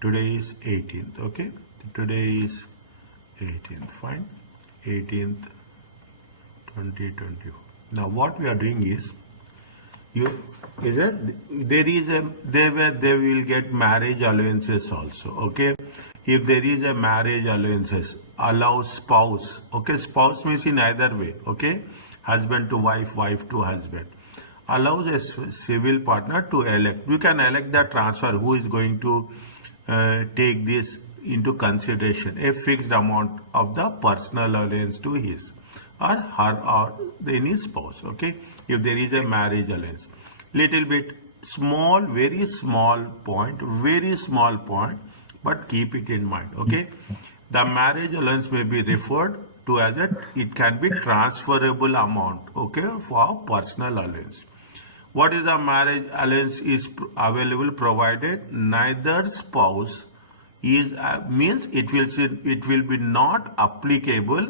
Today is 18th. Okay, today is 18th. Fine, 18th, 2024. Now what we are doing is, they will get marriage allowances also. Okay, if there is a marriage allowances, allow spouse. Okay, spouse means in either way. Okay, husband to wife, wife to husband. Allows a civil partner to elect. You can elect the transfer who is going to take this into consideration, a fixed amount of the personal allowance to his or her or any spouse. Okay, if there is a marriage allowance, little bit small, very small point, but keep it in mind. Okay, the marriage allowance may be referred to as it can be transferable amount. Okay, for personal allowance. What is the marriage allowance is available provided neither spouse is means it will be not applicable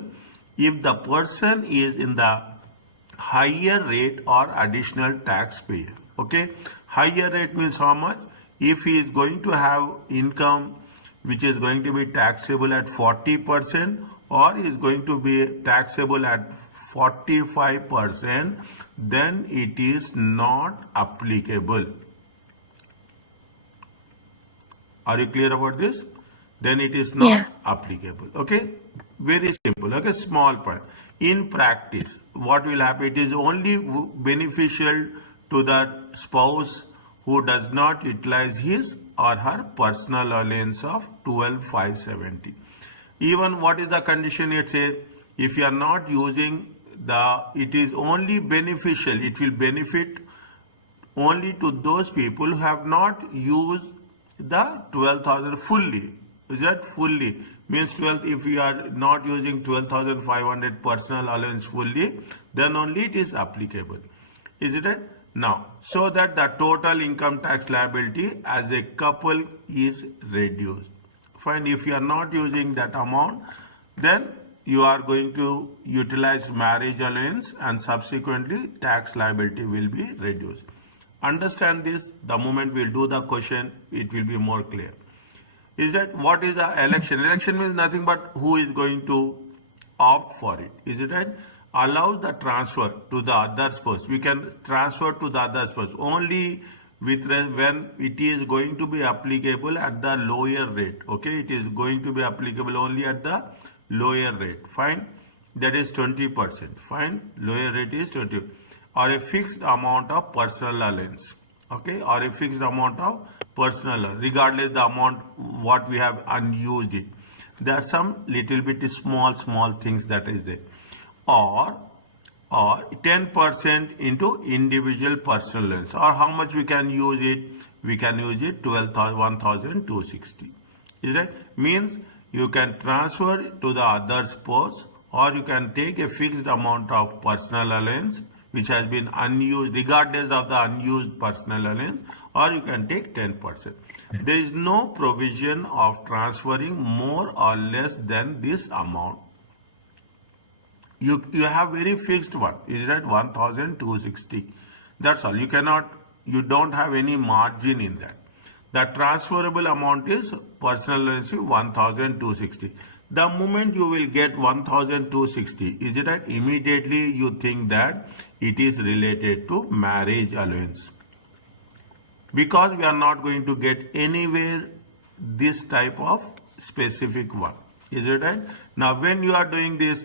if the person is in the higher rate or additional taxpayer. Okay, higher rate means how much? If he is going to have income which is going to be taxable at 40% or is going to be taxable at 45%, then it is not applicable. Are you clear about this? Then it is not applicable. Okay, very simple. Okay, small point. In practice, what will happen? It is only beneficial to the spouse who does not utilize his or her personal allowance of 12,570. Even what is the condition? It says if you are not using it is only beneficial. It will benefit only to those people who have not used the 12,000 fully. Is that fully? Means 12, if you are not using 12,500 personal allowance fully, then only it is applicable. Is it right? Now, so that the total income tax liability as a couple is reduced. Fine, if you are not using that amount, then you are going to utilize marriage allowance and subsequently tax liability will be reduced. Understand this. The moment we'll do the question, it will be more clear. Is that what is the election? Election means nothing but who is going to opt for it. Is it right? Allows the transfer to the other spouse. We can transfer to the other spouse only when it is going to be applicable at the lower rate. Okay, it is going to be applicable only at the lower rate. Fine, that is 20%. Fine, lower rate is 20, or a fixed amount of personal allowance. Okay, or a fixed amount of personal, regardless the amount what we have unused it. There are some little bit small things that is there, or 10% into individual personal allowance, or how much we can use it? We can use it 1,260. Is that means you can transfer to the other spouse, or you can take a fixed amount of personal allowance which has been unused, regardless of the unused personal allowance, or you can take 10%. There is no provision of transferring more or less than this amount. You have very fixed one. Is that 1,260? That's all. You don't have any margin in that. The transferable amount is personal allowance 1,260. The moment you will get 1,260, is it right? Immediately you think that it is related to marriage allowance. Because we are not going to get anywhere this type of specific one. Is it right? Now when you are doing this,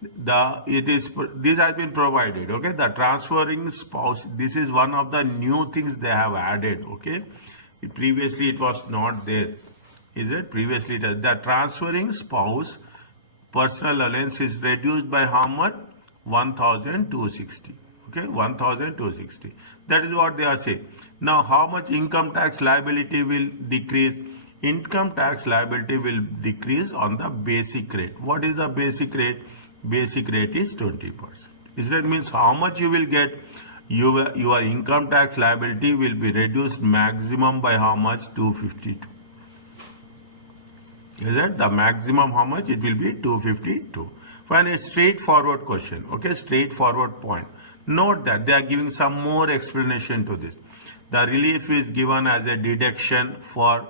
this has been provided. Okay, the transferring spouse, this is one of the new things they have added. Okay, previously it was not there. Is it? Previously the transferring spouse personal allowance is reduced by how much? 1,260. Okay, 1,260. That is what they are saying. Now how much income tax liability will decrease? Income tax liability will decrease on the basic rate. What is the basic rate? Basic rate is 20%. Is that means how much you will get? Your income tax liability will be reduced maximum by how much? 252. Is that the maximum? How much? It will be 252. Fine, a straightforward question. Okay, straightforward point. Note that they are giving some more explanation to this. The relief is given as a deduction for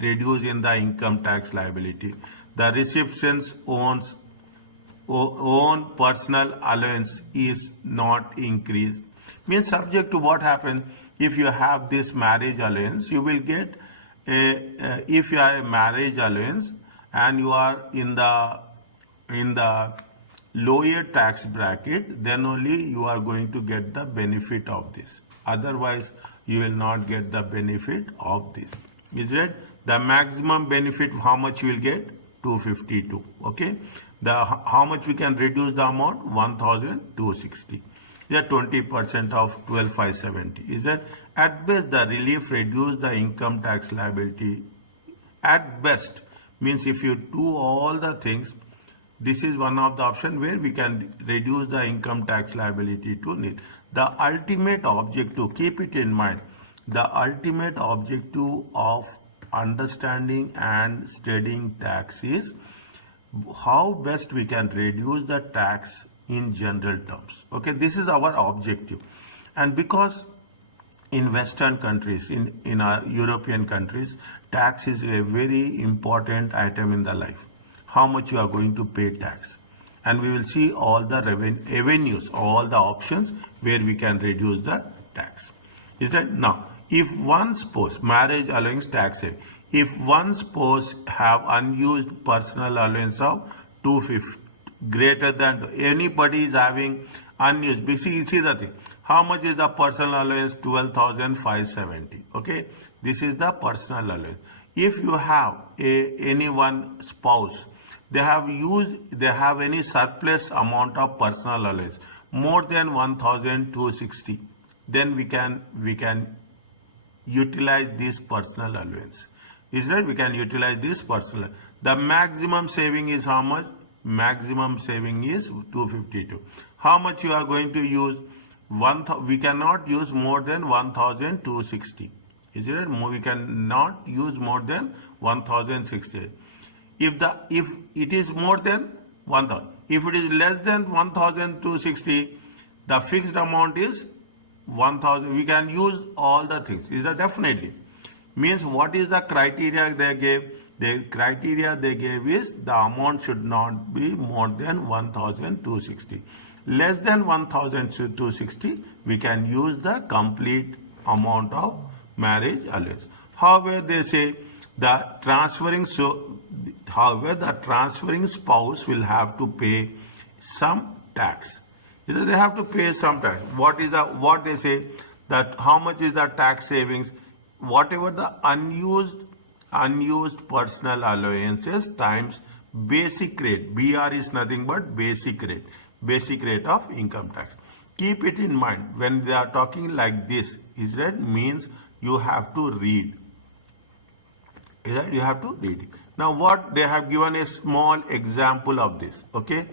reduce in the income tax liability. The recipient's own personal allowance is not increased. Means subject to what happens if you have this marriage allowance, you will get if you are a marriage allowance and you are in the lower tax bracket, then only you are going to get the benefit of this. Otherwise, you will not get the benefit of this. Is it? The maximum benefit, how much you will get? 252. Okay. How much we can reduce the amount? 1,260. Yeah, 20% of 12,570. Is that at best the relief reduce the income tax liability? At best means if you do all the things, this is one of the options where we can reduce the income tax liability to nil. The ultimate objective, keep it in mind, the ultimate objective of understanding and studying tax is how best we can reduce the tax in general terms. Okay, this is our objective. And because in Western countries, in our European countries, tax is a very important item in the life. How much you are going to pay tax. And we will see all the avenues, all the options where we can reduce the tax. Is that? Now, if one spouse, marriage allowance tax saving, if one spouse have unused personal allowance of 250, greater than anybody is having unused, see the thing, how much is the personal allowance? 12,570. Okay, this is the personal allowance. If you have any one spouse, they have any surplus amount of personal allowance more than 1,260, then we can utilize this personal allowance. Is that we can utilize this personal. The maximum saving is how much? Maximum saving is 252. How much you are going to use? We cannot use more than 1,260. Is it? We cannot use more than 1,060. If it is more than 1,000, if it is less than 1,260, the fixed amount is 1,000. We can use all the things. Is that definitely? Means what is the criteria they gave? The criteria they gave is the amount should not be more than 1,260. Less than 1,260, we can use the complete amount of marriage allowance. However, they say the transferring spouse will have to pay some tax. They have to pay some tax. What they say that how much is the tax savings? Whatever the unused personal allowances times basic rate. BR is nothing but basic rate of income tax. Keep it in mind when they are talking like this. Is that means you have to read. Is that you have to read it. Now what they have given a small example of this. Okay.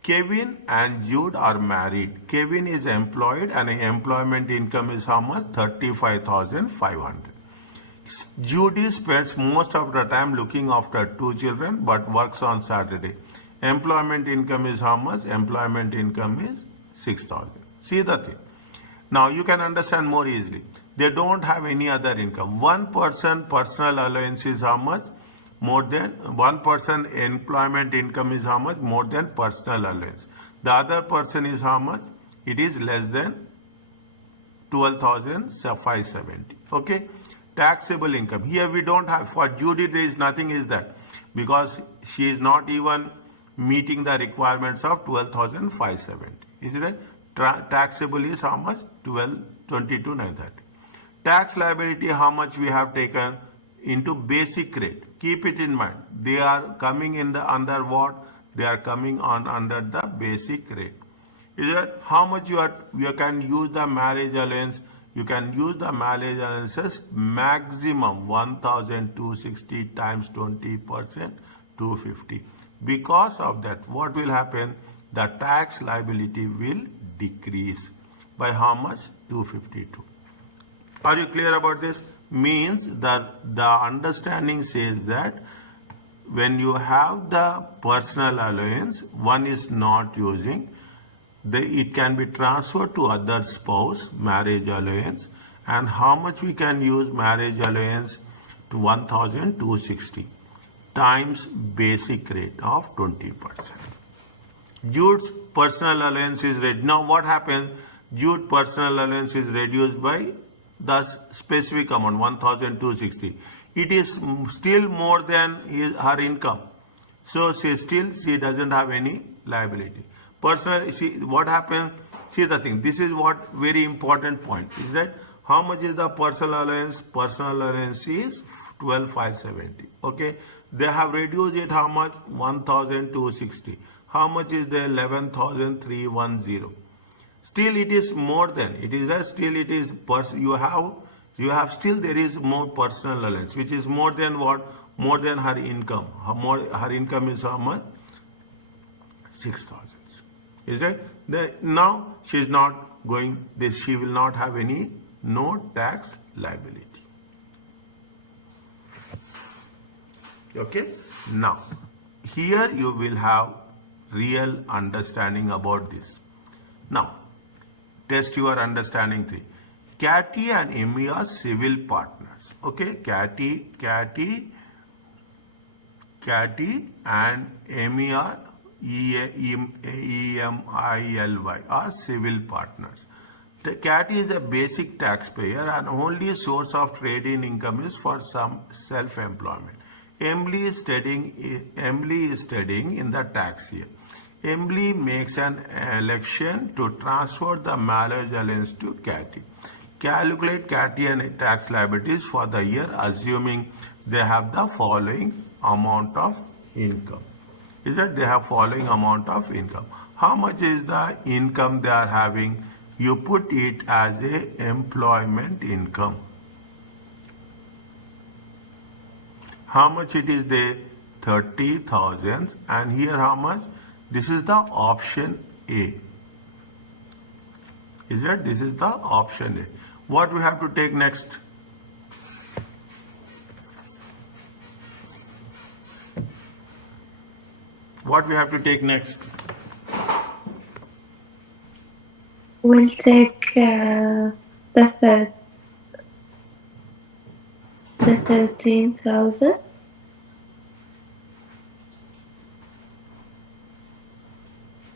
Kevin and Jude are married. Kevin is employed and employment income is how much? 35,500. Judy spends most of the time looking after 2 children but works on Saturday. Employment income is how much? Employment income is 6,000. See the thing. Now you can understand more easily. They don't have any other income. One person personal allowance is how much? More than one person employment income is how much? More than personal allowance. The other person is how much? It is less than 12,570. Okay. Taxable income. Here we don't have. For Judy there is nothing is that because she is not even meeting the requirements of 12,570. Is it right? Taxable is how much? 22,930. Tax liability, how much we have taken into basic rate. Keep it in mind. They are coming in the under what? They are coming on under the basic rate. Is it how much you can use the marriage allowance? You can use the marriage allowances maximum 1,260 times 20%, 250. Because of that, what will happen? The tax liability will decrease by how much? 252. Are you clear about this? Means that the understanding says that when you have the personal allowance, one is not using, it can be transferred to other spouse, marriage allowance. And how much we can use marriage allowance? to 1,260 times basic rate of 20%. Jude's personal allowance is reduced. Now what happens? Jude's personal allowance is reduced by the specific amount 1,260. It is still more than her income. So she doesn't have any liability. Personal, what happens? See the thing. This is what very important point is that how much is the personal allowance? Personal allowance is 12,570. Okay. They have reduced it how much? 1,260. How much is the 11,310? Still it is more than, it is that still it is, you have still there is more personal allowance, which is more than what? More than her income. Her income is how much? 6,000. Is it? Now she is not going, she will not have any, no tax liability. Okay. Now, here you will have real understanding about this. Now, test your understanding 3. Cathy and Amy are civil partners. Okay, Cathy and Amy are EMILY are civil partners. The Cathy is a basic taxpayer and only source of trade-in income is for some self-employment. Emily is studying in the tax year. Emily makes an election to transfer the marriage allowance to Cathy. Calculate Cathy and tax liabilities for the year, assuming they have the following amount of income. Is that they have following amount of income? How much is the income they are having? You put it as a employment income. How much it is there? 30,000. And here how much? This is the option A. Is that? This is the option A. What we have to take next? What we have to take next? We'll take the 13,000.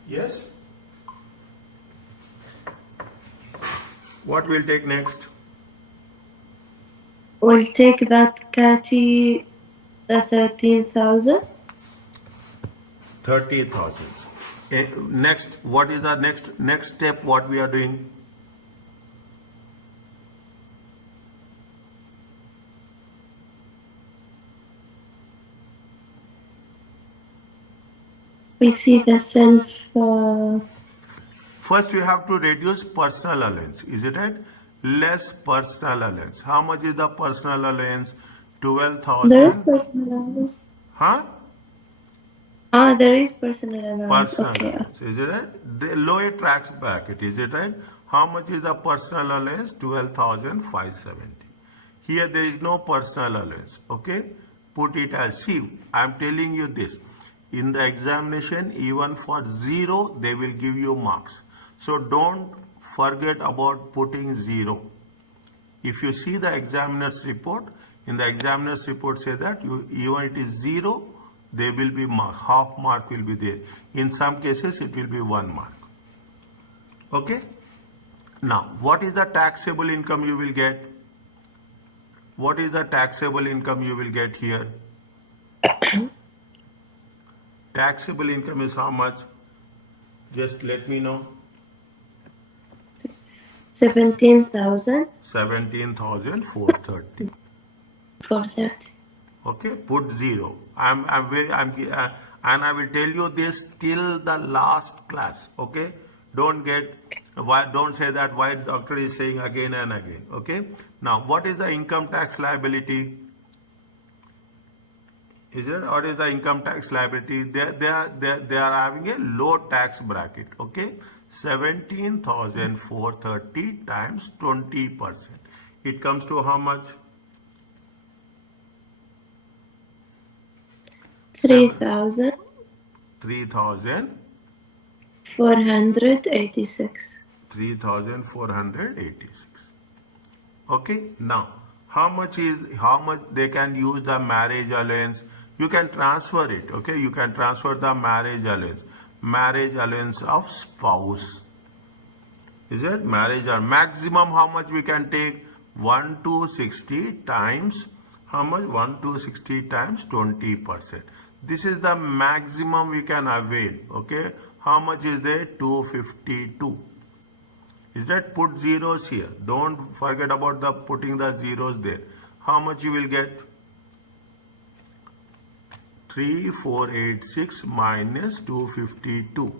Yes. What we'll take next? We'll take that Cathy, the 13,000. 30,000. Next, what is the next step? What we are doing? We see the self. First, you have to reduce personal allowance. Is it right? Less personal allowance. How much is the personal allowance? 12,000. There is personal allowance. Huh? There is personal allowance. Personal Okay. allowance. Is it right? The lower tax bracket. Is it right? How much is the personal allowance? 12,570. Here there is no personal allowance. Okay? Put it as, see, I am telling you this. In the examination, even for 0, they will give you marks. So don't forget about putting 0. If you see the examiner's report, in the examiner's report say that even it is 0, there will be mark, half mark will be there. In some cases, it will be 1 mark. Okay? Now, what is the taxable income you will get? What is the taxable income you will get here? Taxable income is how much? Just let me know. 17,000. 17,430. 430. Okay, put 0. And I will tell you this till the last class. Okay, don't say that why doctor is saying again and again. Okay. Now, what is the income tax liability? Is it? What is the income tax liability? They are having a low tax bracket. Okay, 17,430 times 20%. It comes to how much? 3,000. 3,486. 3,486. Okay. Now, how much they can use the marriage allowance. You can transfer it, okay? You can transfer the marriage allowance of spouse. Is it marriage or maximum how much we can take? 1 to 60 times how much? 1 to 60 times 20%. This is the maximum we can avail, okay? How much is there? 252. Is that put zeros here? Don't forget about the putting the zeros there. How much you will get? 3486 minus 252.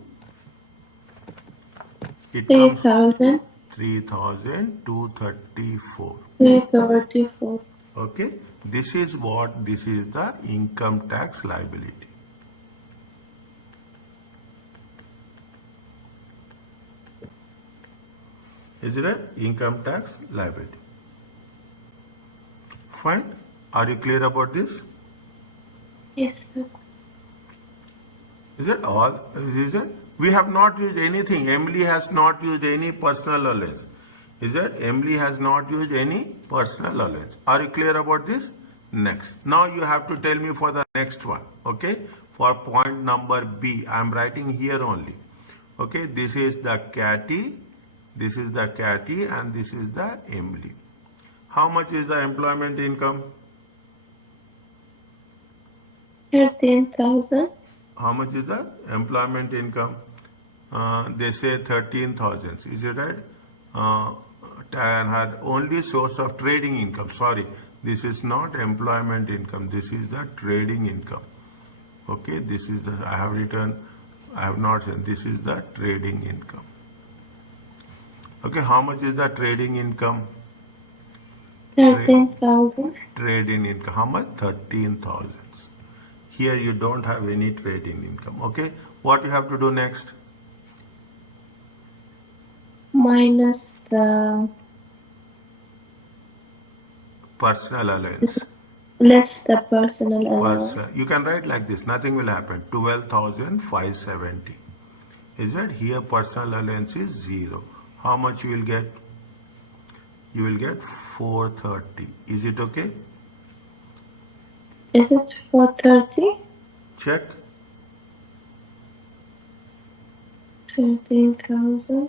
It comes 3,000. 3,234. 334. Okay. This is the income tax liability. Is it income tax liability? Fine. Are you clear about this? Yes, sir. Is it all? Is it? We have not used anything. Emily has not used any personal allowance. Is it? Emily has not used any personal allowance. Are you clear about this? Next. Now you have to tell me for the next one. Okay. For point number B, I am writing here only. Okay. This is the Cathy. This is the Cathy and this is the Emily. How much is the employment income? 13,000. How much is the employment income? They say 13,000. Is it right? And had only source of trading income. Sorry, this is not employment income. This is the trading income. Okay, this is the, I have not written, this is the trading income. Okay, how much is the trading income? 13,000. Trading income. How much? 13,000. Here you don't have any trading income. Okay, what you have to do next? Minus the Personal allowance. less the personal allowance. You can write like this. Nothing will happen. 12,570. Is it? Here personal allowance is 0. How much you will get? You will get 430. Is it okay? Is it 430? Check. 13,000.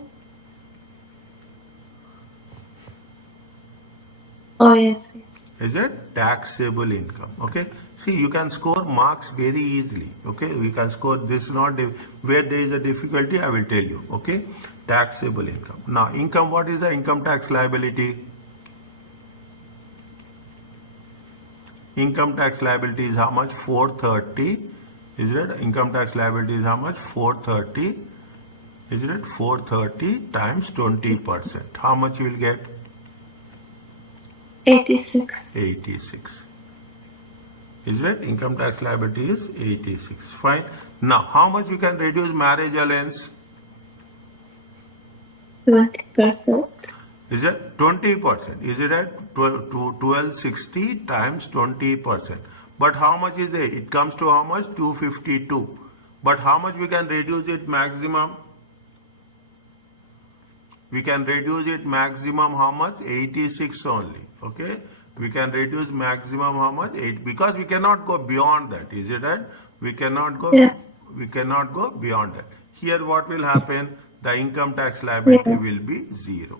Oh, yes, yes. Is it? Taxable income. Okay. See, you can score marks very easily. Okay. We can score this not where there is a difficulty. I will tell you. Okay. Taxable income. Now, income. What is the income tax liability? Income tax liability is how much? 430. Is it? Income tax liability is how much? 430. Is it? 430 times 20%. How much you will get? 86. 86. Is it? Income tax liability is 86. Fine. Now, how much you can reduce marriage allowance? 20%. Is it 20%? Is it at 1260 times 20%? But how much is it? It comes to how much? 252. But how much we can reduce it maximum? We can reduce it maximum how much? 86 only. Okay. We can reduce maximum how much? 8 because we cannot go beyond that. Is it right? We cannot go. Yeah. We cannot go beyond that. Here, what will happen? The income tax liability will be 0.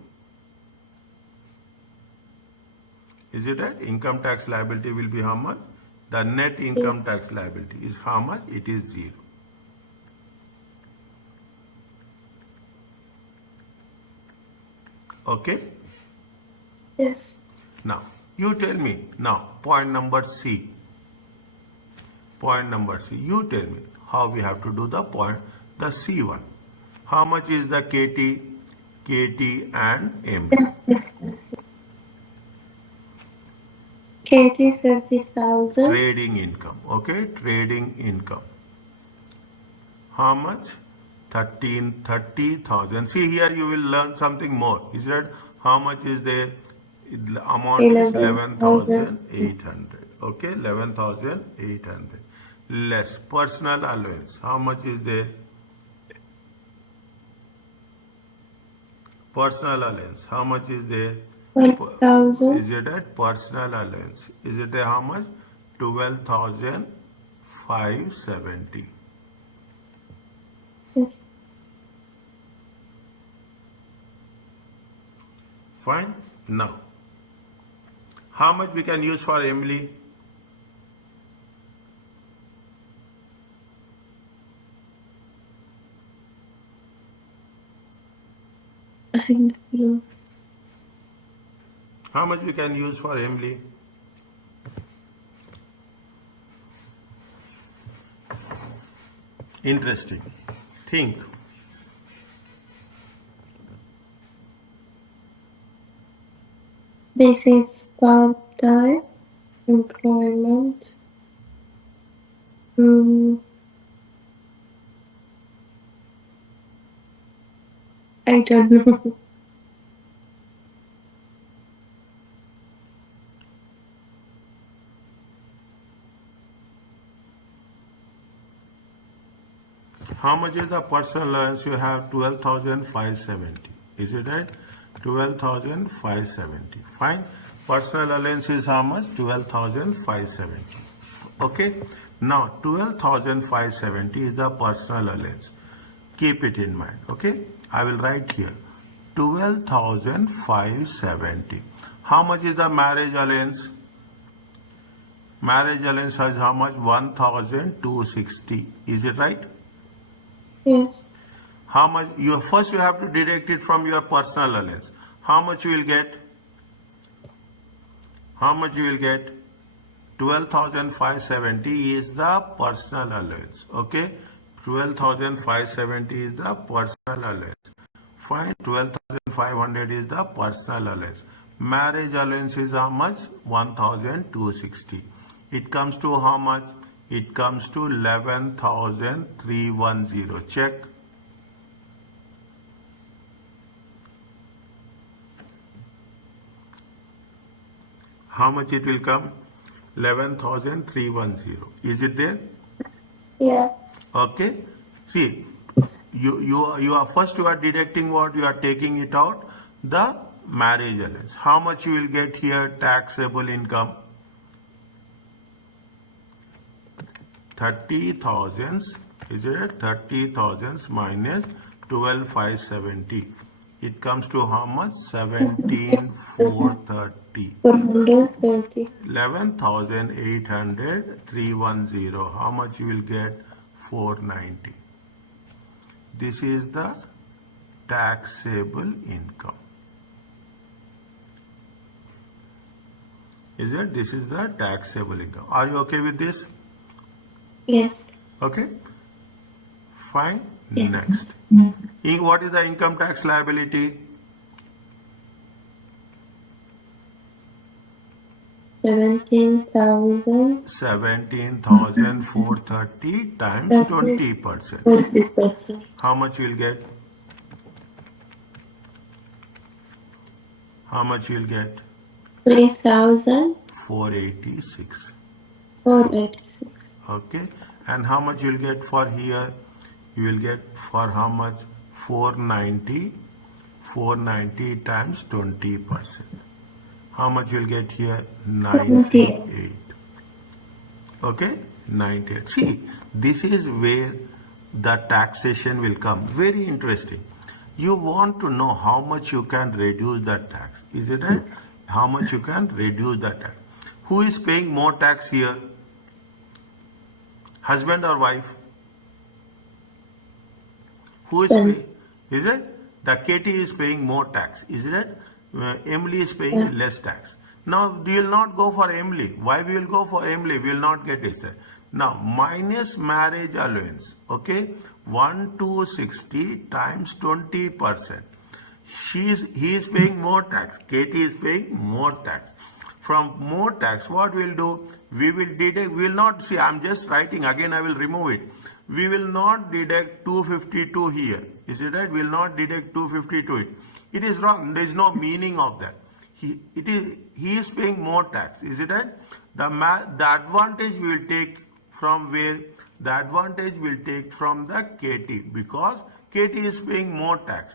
Is it right? Income tax liability will be how much? The net income tax liability is how much? It is 0. Okay. Yes. Now, you tell me. Now, point number C. Point number C. You tell me how we have to do the C one. How much is the KT and M? Katie, 30,000. Trading income. Okay, trading income. How much? 30,000. See here you will learn something more. Is that how much is there? The amount is 11,800. Okay, 11,800. Less personal allowance. How much is there? Personal allowance. How much is there? 1,000. Is it a personal allowance? Is it a how much? 12,570. Yes. Fine. Now, how much we can use for Emily? I don't know. How much we can use for Emily? Interesting. Think. This is part-time employment. I don't know. How much is the personal allowance? You have 12,570. Is it right? 12,570. Fine. Personal allowance is how much? 12,570. Okay. Now 12,570 is the personal allowance. Keep it in mind. Okay. I will write here 12,570. How much is the marriage allowance? Marriage allowance is how much? 1,260. Is it right? Yes. How much you first you have to deduct it from your personal allowance. How much you will get? How much you will get? 12,570 is the personal allowance. Okay, 12,570 is the personal allowance. Fine, 12,500 is the personal allowance. Marriage allowance is how much? 1,260. It comes to how much? It comes to 11,310. Check. How much it will come? 11,310. Is it there? Yeah. Okay. See, you are first you are deducting what? You are taking it out, the marriage allowance. How much you will get here? Taxable income. 30,000. Is it 30,000 minus 12,570? It comes to how much? 17,430. 430. 11,800, 310. How much you will get? 490. This is the taxable income. Is it? This is the taxable income. Are you okay with this? Yes. Okay. Fine. Yeah. Next. What is the income tax liability? 17,000. 17,430 times 20%. 40%. How much you will get? How much you will get? 3,000. 486. 486. Okay. And how much you will get for here? You will get for how much? 490. 490 times 20%. How much you will get here? 98. Okay, 98. See, this is where the taxation will come. Very interesting. You want to know how much you can reduce the tax. Is it right? How much you can reduce the tax. Who is paying more tax here? Husband or wife? Who is paying? Is it? The Katie is paying more tax. Is it? Emily is paying less tax. Now we will not go for Emily. Why we will go for Emily? We will not get it. Now minus marriage allowance. Okay, 1,260 times 20%. He is paying more tax. Katie is paying more tax. From more tax, what we will do? We will deduct. We will not see. I'm just writing again. I will remove it. We will not deduct 252 here. Is it right? We will not deduct 252 it. It is wrong. There is no meaning of that. He is paying more tax. Is it right? The advantage we will take from where? The advantage we will take from the KT, because KT is paying more tax.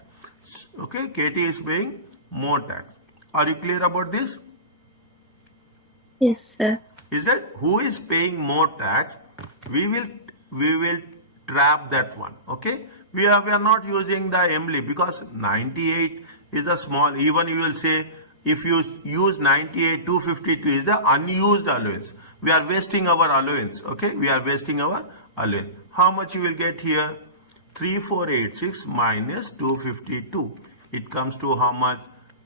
Okay, KT is paying more tax. Are you clear about this? Yes, sir. Is that who is paying more tax? We will trap that one. Okay, we are not using the MLI because 98 is a small. Even you will say if you use 98, 252 is the unused allowance. We are wasting our allowance. Okay, we are wasting our allowance. How much you will get here? 3486 minus 252. It comes to how much?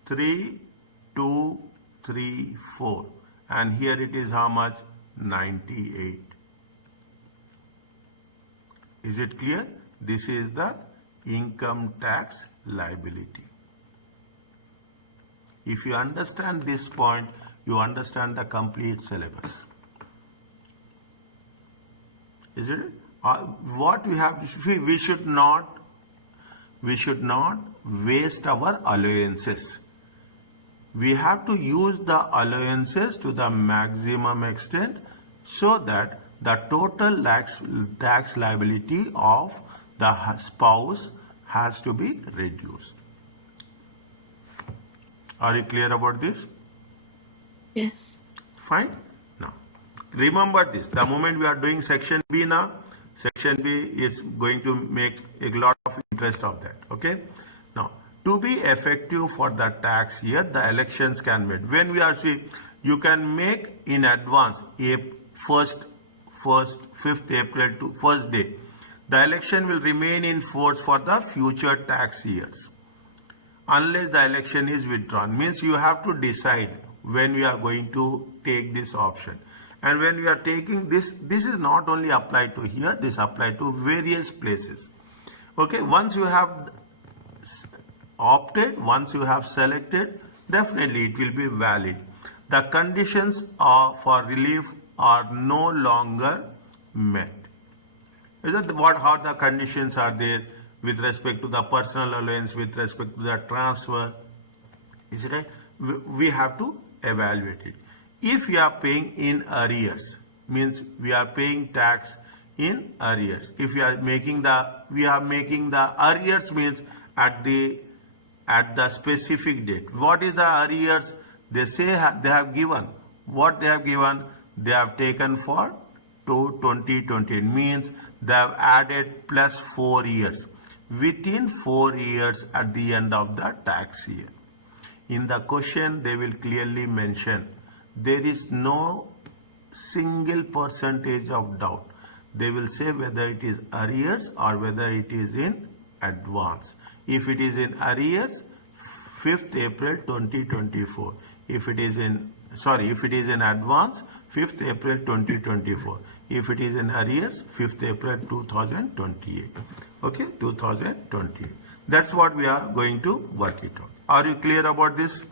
3234. And here it is how much? 98. Is it clear? This is the income tax liability. If you understand this point, you understand the complete syllabus. Is it? What we have, we should not waste our allowances. We have to use the allowances to the maximum extent so that the total tax liability of the spouse has to be reduced. Are you clear about this? Yes. Fine. Now, remember this. The moment we are doing section B now, section B is going to make a lot of interest of that. Okay. Now, to be effective for the tax year, the elections can be made. When we are see, you can make in advance a 5th April to 1st day. The election will remain in force for the future tax years. Unless the election is withdrawn. Means you have to decide when we are going to take this option. And when we are taking this is not only applied to here, this applied to various places. Okay, once you have opted, once you have selected, definitely it will be valid. The conditions for relief are no longer met. Is that how the conditions are there with respect to the personal allowance, with respect to the transfer? Is it right? We have to evaluate it. If we are paying in arrears, means we are paying tax in arrears. If we are making the arrears means at the specific date. What is the arrears? They say they have given. What they have given? They have taken for 2020. Means they have added plus 4 years. Within 4 years at the end of the tax year. In the question, they will clearly mention there is no single percentage of doubt. They will say whether it is arrears or whether it is in advance. If it is in arrears, 5th April 2024. If it is in advance, 5th April 2024. If it is in arrears, 5th April 2028. Okay, 2028. That's what we are going to work it out. Are you clear about this?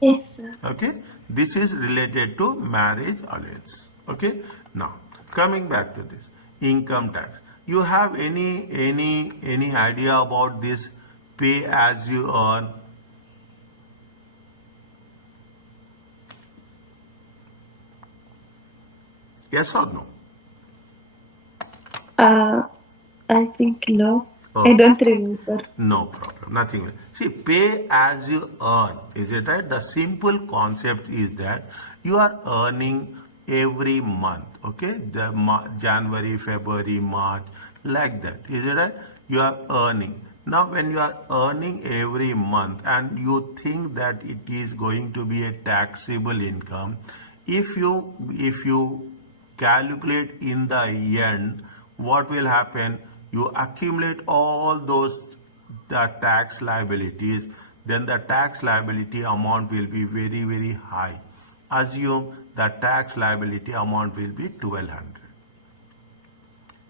Yes, sir. Okay, this is related to marriage allowance. Okay, now coming back to this income tax. You have any idea about this pay as you earn? Yes or no? I think no. Oh. I don't remember. No problem, nothing. See, pay as you earn, is it right? The simple concept is that you are earning every month, okay? The January, February, March, like that, is it right? You are earning. Now, when you are earning every month and you think that it is going to be a taxable income, if you calculate in the end, what will happen? You accumulate all those tax liabilities, then the tax liability amount will be very, very high. Assume the tax liability amount will be 1200.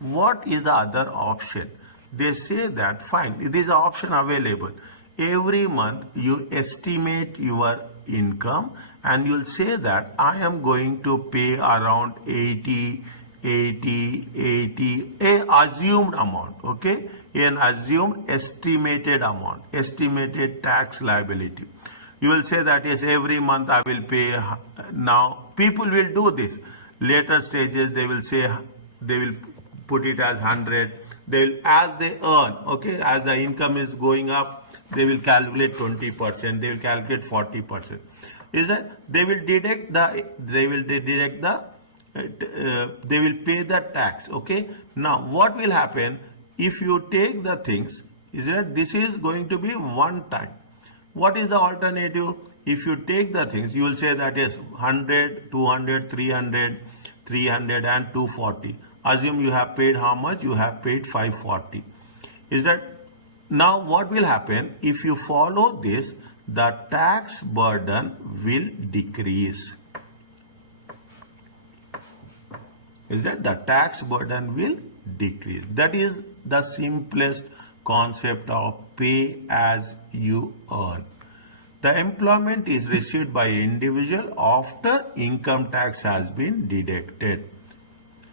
What is the other option? They say that fine, it is an option available. Every month you estimate your income and you'll say that I am going to pay around 80, a assumed amount, okay? An assumed estimated amount, estimated tax liability. You will say that yes, every month I will pay. Now, people will do this. Later stages, they will say, they will put it as 100. They will, as they earn, okay, as the income is going up, they will calculate 20%, they will calculate 40%. Is that they will deduct the, they will pay the tax. Okay. Now what will happen if you take the things, is that this is going to be one time. What is the alternative? If you take the things, you will say that yes, 100, 200, 300, 300 and 240. Assume you have paid how much? You have paid 540. Is that now what will happen if you follow this? The tax burden will decrease. Is that the tax burden will decrease? That is the simplest concept of pay as you earn. The employment is received by individual after income tax has been deducted.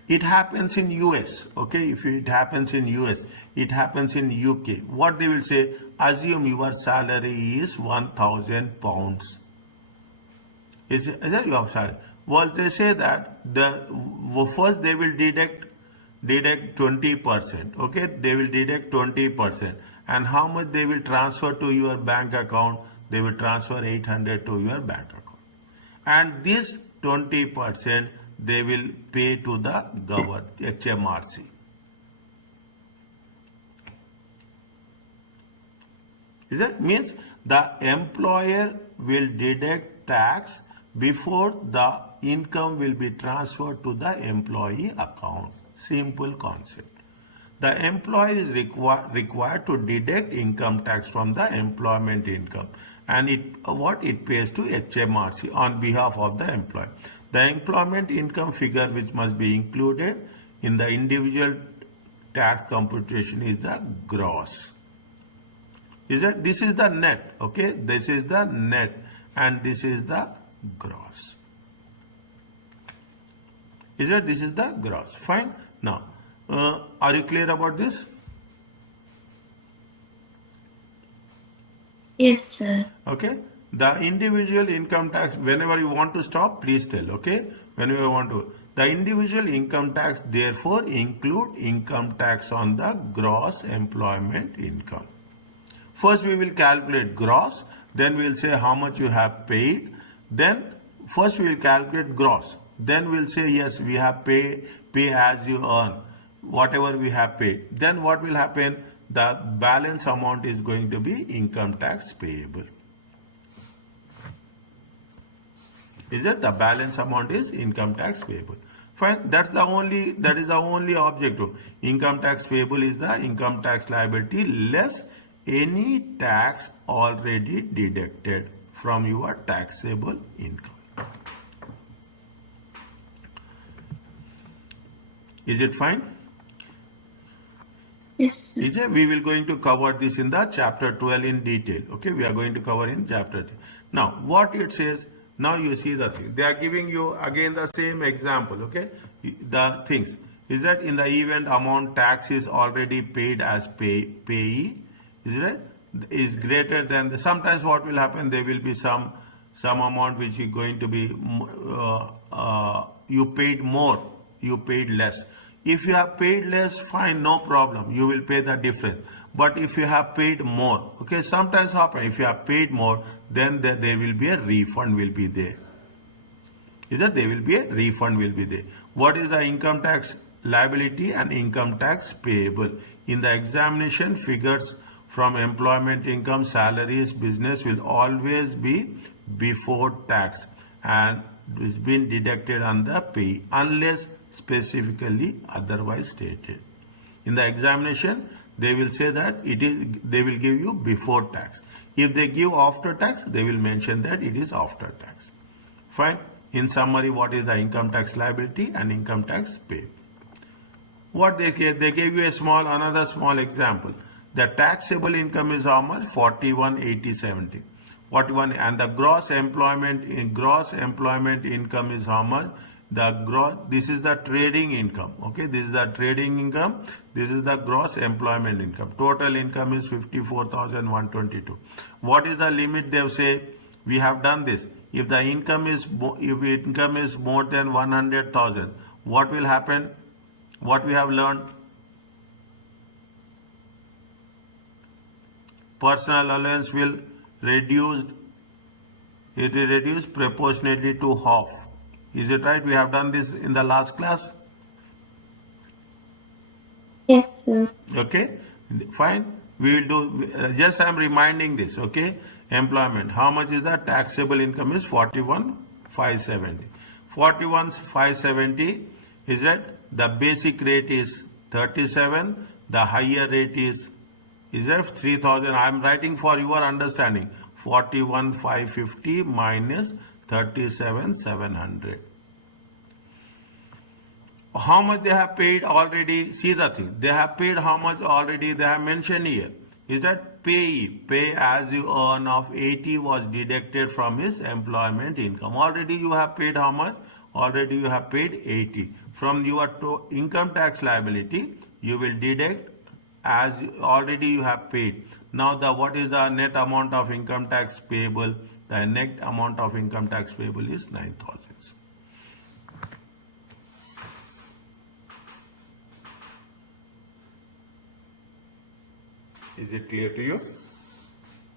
It happens in US. Okay, if it happens in US, it happens in UK. What they will say, assume your salary is 1,000 pounds. Is that your salary? Well, they say that first they will deduct 20%. Okay, they will deduct 20%. And how much they will transfer to your bank account? They will transfer 800 to your bank account. And this 20% they will pay to the government, HMRC. Is that means the employer will deduct tax before the income will be transferred to the employee account. Simple concept. The employer is required to deduct income tax from the employment income, and it pays to HMRC on behalf of the employer. The employment income figure which must be included in the individual tax computation is the gross. Is that this is the net? Okay, this is the net and this is the gross. Is that this is the gross? Fine. Now, are you clear about this? Yes, sir. Okay. The individual income tax, whenever you want to stop, please tell. Okay. Whenever you want to. The individual income tax therefore include income tax on the gross employment income. First we will calculate gross, then we will say how much you have paid. Then first we will calculate gross. Then we will say yes, we have pay as you earn, whatever we have paid. Then what will happen? The balance amount is going to be income tax payable. Is that the balance amount is income tax payable? Fine. That is the only objective. Income tax payable is the income tax liability less any tax already deducted from your taxable income. Is it fine? Yes, sir. We will going to cover this in the chapter 12 in detail. Okay, we are going to cover in chapter 10. Now, what it says, now you see the thing. They are giving you again the same example. Okay, the things is that in the event amount tax is already paid as payee, is it is greater than the, sometimes what will happen, there will be some amount which is going to be you paid more, you paid less. If you have paid less, fine, no problem, you will pay the difference. But if you have paid more, okay, sometimes happen, if you have paid more, then there will be a refund will be there. Is that there will be a refund will be there. What is the income tax liability and income tax payable? In the examination, figures from employment income, salaries, business will always be before tax and it's been deducted on the pay unless specifically otherwise stated. In the examination, they will say that they will give you before tax. If they give after tax, they will mention that it is after tax. Fine. In summary, what is the income tax liability and income tax pay? What they gave you another small example. The taxable income is how much? 41,8070. 41, and the gross employment income is how much? The gross, this is the trading income. Okay, this is the trading income. This is the gross employment income. Total income is 54,122. What is the limit? They say we have done this. If the income is more than 100,000, what will happen? What we have learned? personal allowance will reduce, it will reduce proportionately to half. Is it right? We have done this in the last class. Yes, sir. Okay, fine. We will do, just I am reminding this, okay? Employment. How much is the taxable income is 41,570. 41,570 is that the basic rate is 37, the higher rate is that 3,000. I am writing for your understanding. 41,550 minus 37,700. How much they have paid already? See the thing. They have paid how much already? They have mentioned here. Is that pay as you earn of 80 was deducted from his employment income. Already you have paid how much? Already you have paid 80. From your income tax liability, you will deduct as already you have paid. Now what is the net amount of income tax payable? The net amount of income tax payable is 9,000. Is it clear to you?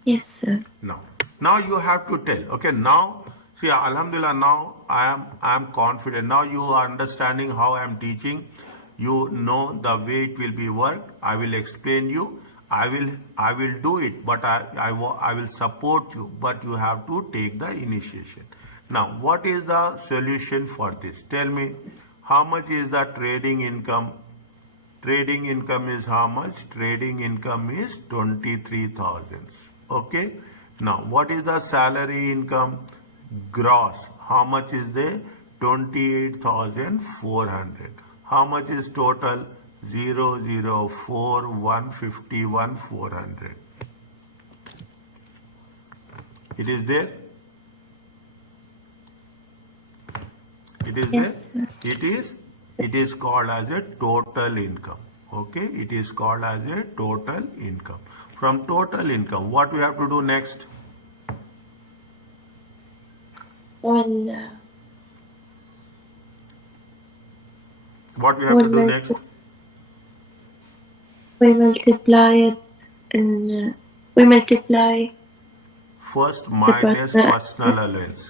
Yes, sir. Now you have to tell. Okay, now see, Alhamdulillah, now I am confident. Now you are understanding how I am teaching. You know the way it will be worked. I will explain you. I will do it, but I will support you. But you have to take the initiation. Now, what is the solution for this? Tell me, how much is the trading income? Trading income is how much? Trading income is 23,000. Okay. Now, what is the salary income? Gross. How much is there? 28,400. How much is total? 004,151,400. It is there? It is Yes, there? sir. It is called as a total income. Okay, it is called as a total income. From total income, what we have to do next? Well, What we have to do next? we multiply it and we multiply First the minus personal. personal allowance.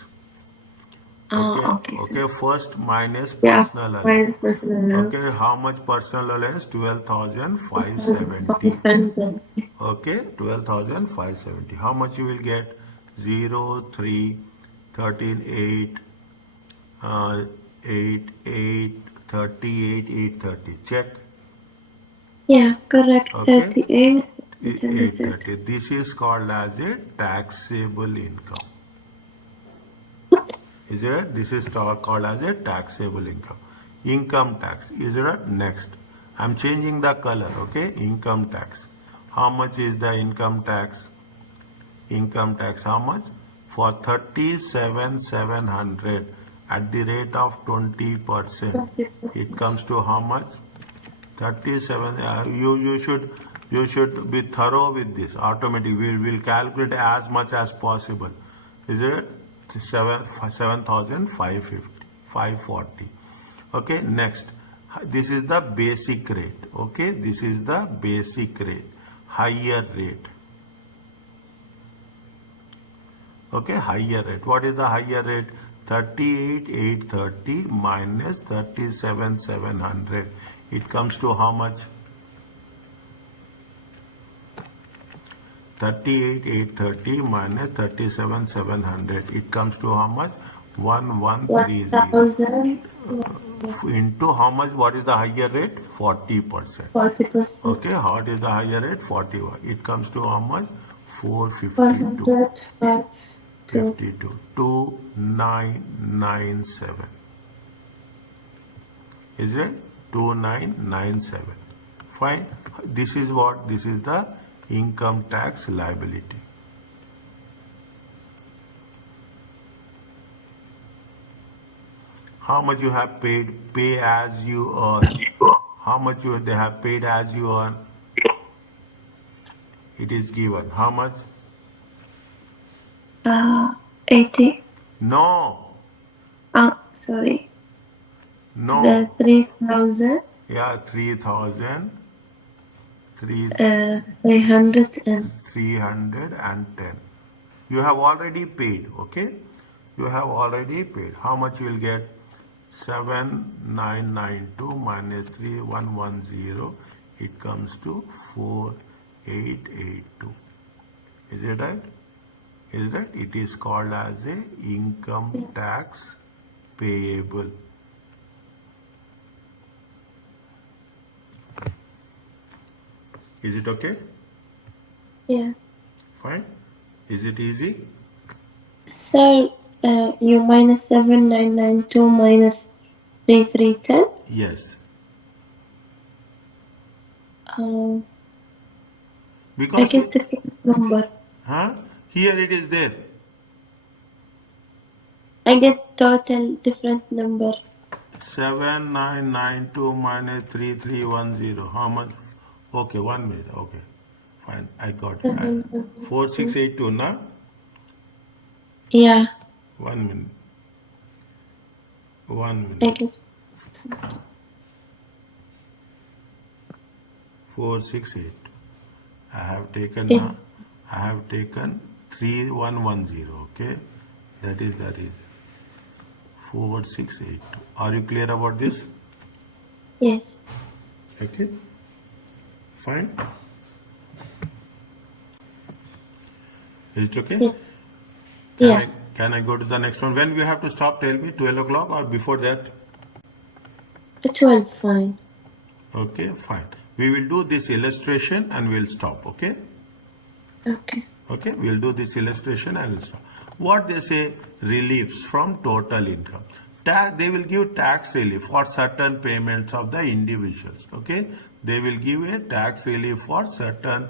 Okay, sir. Okay, first minus Yeah, personal allowance. minus personal Okay, allowance. how much personal allowance? 12,570. 570. Okay, 12,570. How much you will get? 0, 3, 13, 8, 8, 8, 38, 830. Check. Yeah, correct. Okay, 38. 830. This is called as a taxable income. Is it? This is called as a taxable income. Income tax. Is it? Next. I'm changing the color. Okay. Income tax. How much is the income tax? Income tax. How much? For 37,700 at the rate of 20%. It comes to how much? 37. You should be thorough with this. Automatically, we'll calculate as much as possible. Is it? 7,550, 540. Okay, next. This is the basic rate. Okay, this is the basic rate. Higher rate. Okay, higher rate. What is the higher rate? 38,830 minus 37,700. It comes to how much? 38,830 minus 37,700. It comes to how much? 1,130. 1,000. Into how much? What is the higher rate? 40%. 40%. Okay, what is the higher rate? 41. It comes to how much? 452. 452. 2997. Is it? 2997. Fine. This is what? This is the income tax liability. How much you have paid? Pay as you earn. How much they have paid as you earn? It is given. How much? 80. No. Sorry. No. The 3,000. Yeah, 3,000. 300 and 310. You have already paid, okay? You have already paid. How much you will get? 7992 minus 3110. It comes to 4882. Is it right? Is that it is called as a income tax payable. Is it okay? Yeah. Fine. Is it easy? So, you minus 7992 minus 3310. Yes. I Because get different number. here it is there. I get total different number. 7992 minus 3310. How much? Okay, 1 minute. Okay. Fine. I got it. 4682 na? Yeah, 1 minute. 1 I minute. get 468. I have taken Yeah. I have taken 3110. Okay, that is the reason. 4682. Are you clear about this? Yes. Okay. Fine. Is it okay? Yes. Yeah. Can I go to the next one? When we have to stop? Tell me. 12 o'clock or before that? 12, fine. Okay, fine. We will do this illustration and we'll stop. Okay. Okay. Okay, we'll do this illustration and we'll stop. What they say, reliefs from total income. They will give tax relief for certain payments of the individuals. Okay, they will give a tax relief for certain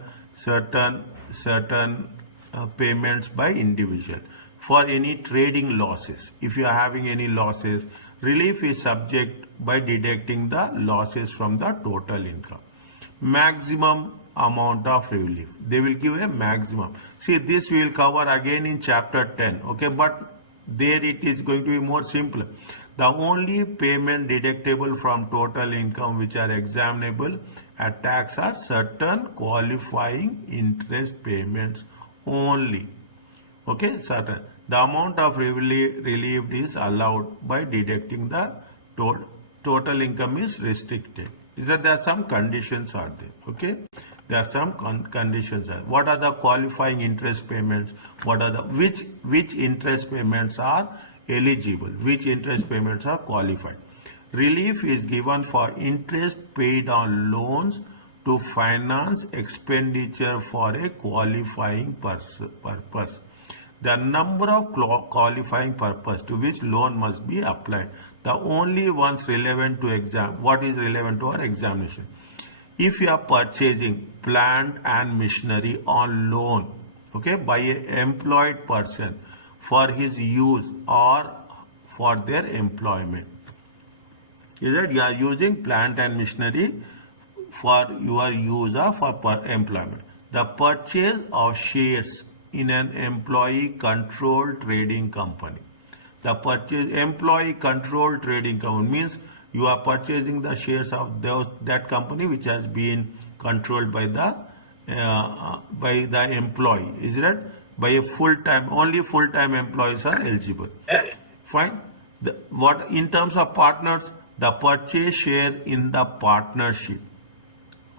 payments by individual for any trading losses. If you are having any losses, relief is subject by deducting the losses from the total income. Maximum amount of relief. They will give a maximum. See, this we will cover again in chapter 10. Okay, but there it is going to be more simple. The only payment deductible from total income which are examinable at tax are certain qualifying interest payments only. Okay, certain. The amount of relief is allowed by deducting the total income is restricted. Is that there are some conditions are there? Okay, there are some conditions. What are the qualifying interest payments? What are the which interest payments are eligible? Which interest payments are qualified? Relief is given for interest paid on loans to finance expenditure for a qualifying purpose. The number of qualifying purpose to which loan must be applied. The only ones relevant to exam. What is relevant to our examination? If you are purchasing plant and machinery on loan, okay, by an employed person for his use or for their employment. Is that you are using plant and machinery for your use or for employment. The purchase of shares in an employee controlled trading company. The purchase employee controlled trading company means you are purchasing the shares of that company which has been controlled by the employee. Is that by a full-time, only full-time employees are eligible. Fine. What in terms of partners, the purchase share in the partnership.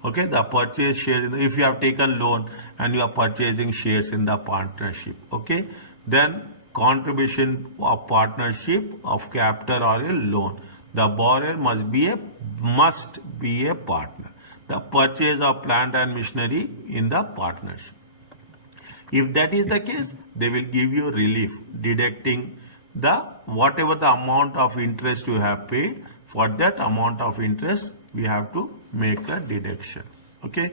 Okay, the purchase share, if you have taken loan and you are purchasing shares in the partnership, okay, then contribution of partnership of capital or a loan. The borrower must be a partner. The purchase of plant and machinery in the partnership. If that is the case, they will give you relief, deducting the whatever the amount of interest you have paid. For that amount of interest, we have to make a deduction. Okay,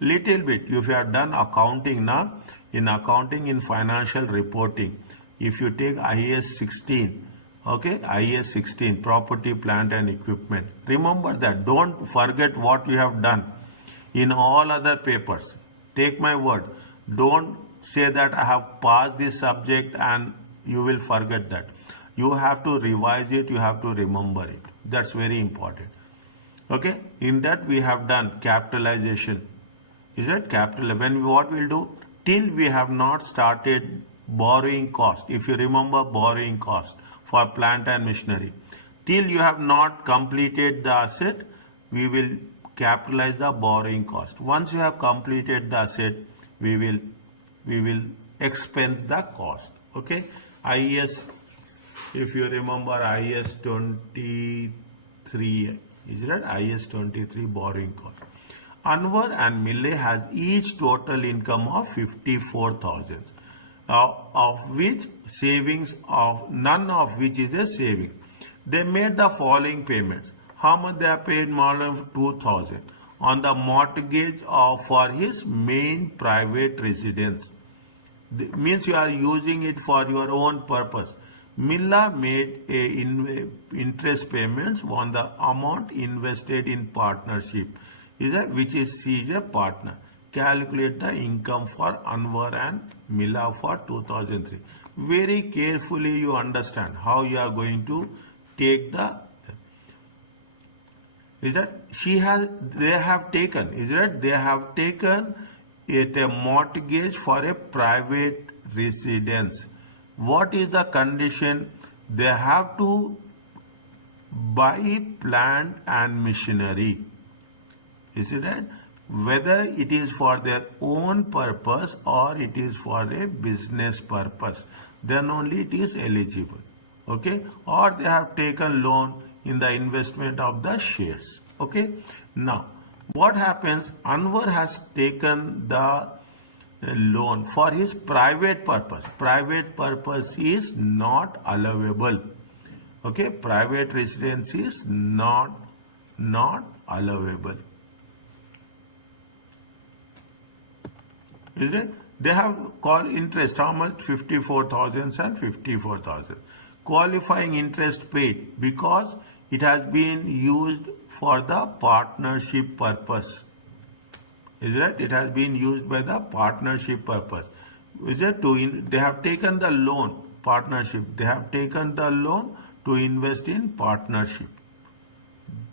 little bit. If you have done accounting now, in accounting, in financial reporting, if you take IAS 16, okay, IAS 16, property, plant and equipment. Remember that. Don't forget what you have done in all other papers. Take my word. Don't say that I have passed this subject and you will forget that. You have to revise it. You have to remember it. That's very important. Okay, in that we have done capitalization. Is it capital? When what we'll do, till we have not started borrowing cost. If you remember borrowing cost for plant and machinery, till you have not completed the asset, we will capitalize the borrowing cost. Once you have completed the asset, we will expense the cost. Okay, IES, if you remember IES 23, is that IES 23 borrowing cost. Anwar and Mille has each total income of 54,000, of which savings of none of which is a saving. They made the following payments. How much they have paid? More than 2,000 on the mortgage for his main private residence. Means you are using it for your own purpose. Milla made interest payments on the amount invested in partnership, which is she is a partner. Calculate the income for Anwar and Milla for 2003. Very carefully you understand how you are going to take the. They have taken a mortgage for a private residence. What is the condition? They have to buy plant and machinery. Is it right? Whether it is for their own purpose or it is for a business purpose, then only it is eligible. Okay? Or they have taken loan in the investment of the shares. Okay? Now, what happens? Anwar has taken the loan for his private purpose. Private purpose is not allowable. Okay? Private residence is not allowable. Is it? They have called interest. How much? 54,000 and 54,000. Qualifying interest paid because it has been used for the partnership purpose. Is it? It has been used by the partnership purpose. Is it? They have taken the loan, partnership. They have taken the loan to invest in partnership.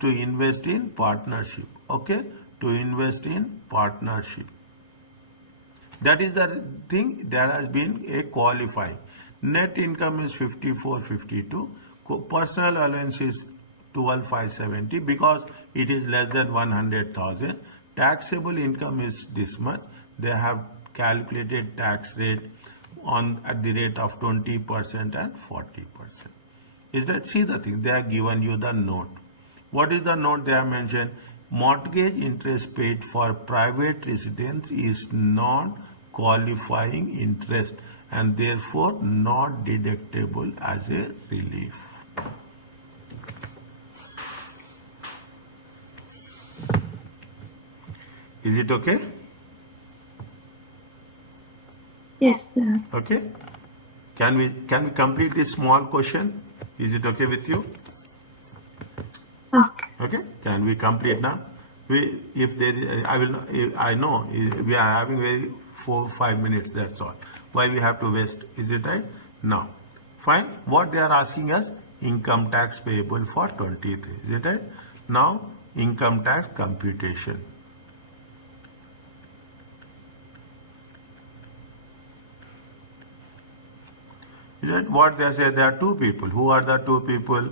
To invest in partnership. Okay? To invest in partnership. That is the thing. There has been a qualifying. Net income is 5452. Personal allowance is 12,570 because it is less than 100,000. Taxable income is this much. They have calculated tax rate at the rate of 20% and 40%. Is that? See the thing. They have given you the note. What is the note they have mentioned? Mortgage interest paid for private residence is non-qualifying interest and therefore not deductible as a relief. Is it okay? Yes, sir. Okay. Can we complete this small question? Is it okay with you? Okay. Okay. Can we complete now? I know we are having very 4-5 minutes. That's all. Why we have to waste? Is it right? Now, fine. What they are asking us? Income tax payable for 23. Is it right? Now, income tax computation. Is it? What they say? There are two people. Who are the two people?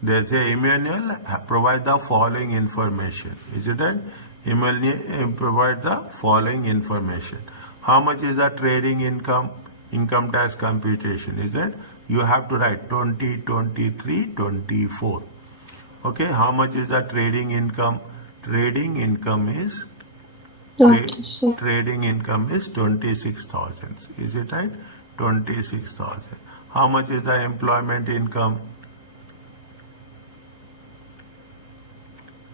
They say Emmanuel provide the following information. Is it right? Emmanuel provide the following information. How much is the trading income? Income tax computation. Is it? You have to write 2023, 24. Okay. How much is the trading income? Trading income is 26,000. Is it right? 26,000. How much is the employment income?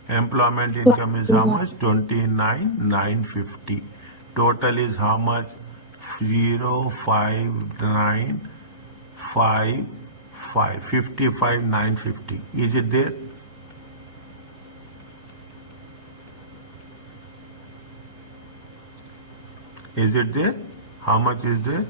Employment income is how much? 29,950. Total is how much? 05955. 55,950. Is it there? Is it there? How much is there?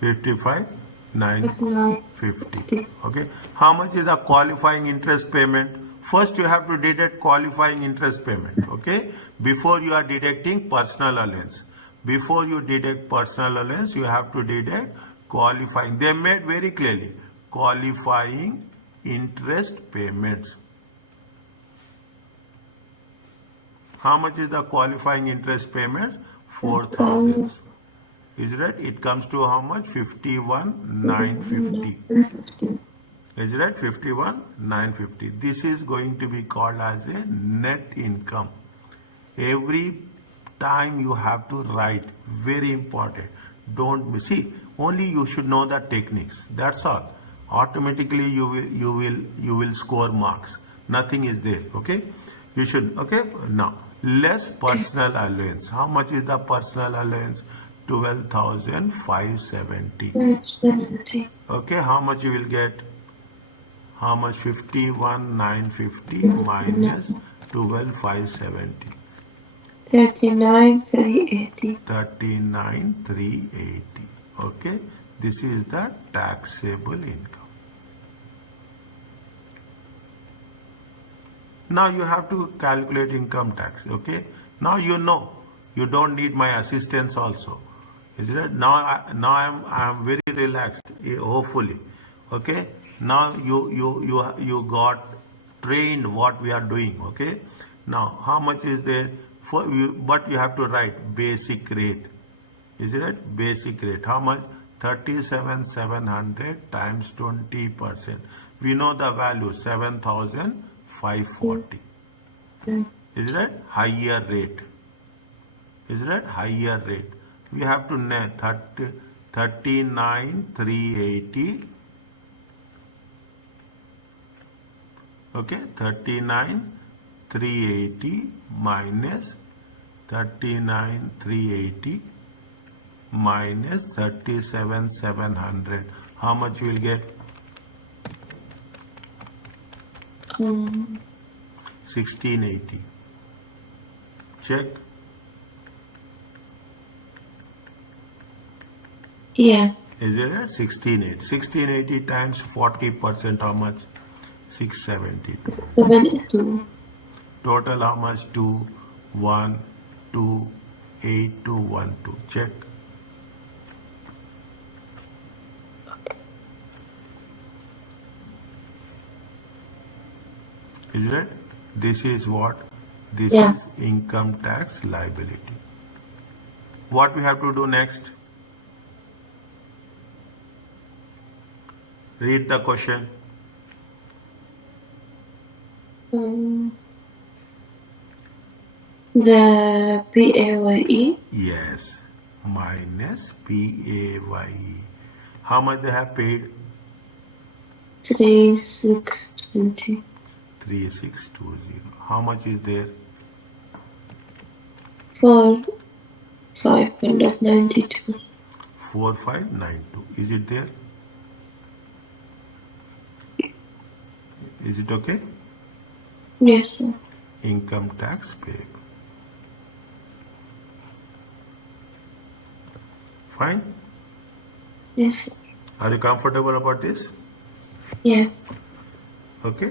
55,950. Okay. How much is the qualifying interest payment? First, you have to deduct qualifying interest payment. Okay. Before you are deducting personal allowance. Before you deduct personal allowance, you have to deduct qualifying. They made very clearly qualifying interest payments. How much is the qualifying interest payments? 4,000. Is right? It comes to how much? 51,950. Is right? 51,950. This is going to be called as a net income. Every time you have to write, very important. Don't see. Only you should know the techniques. That's all. Automatically you will score marks. Nothing is there. Okay. You should. Okay. Now less personal allowance. How much is the personal allowance? 12,570. 570. Okay. How much you will get? How much? 51,950 minus 12,570. 39,380. 39,380. Okay. This is the taxable income. Now you have to calculate income tax. Okay. Now you know. You don't need my assistance also. Is it? Now I am very relaxed. Hopefully. Okay. Now you got trained what we are doing. Okay. Now how much is there for you? But you have to write basic rate. Is it? Basic rate. How much? 37,700 times 20%. We know the value 7,540. Is it? Higher rate. Is it? Higher rate. We have to net 39,380. Okay, 39,380 minus 39,380 minus 37,700. How much you will get? 1680. Check. Yeah. Is it 1680? 1680 times 40%, how much? 672. 72. Total how much? 2, 1, 2, 8, 2, 1, 2. Check. Is it? This is what? This is income tax liability. What we have to do next? Read the question. The PAYE. Yes. Minus PAYE. How much they have paid? 3,620. 3,620. How much is there? 4,592. 4,592. Is it there? Is it okay? Yes, sir. Income tax payable. Fine? Yes, sir. Are you comfortable about this? Yeah. Okay.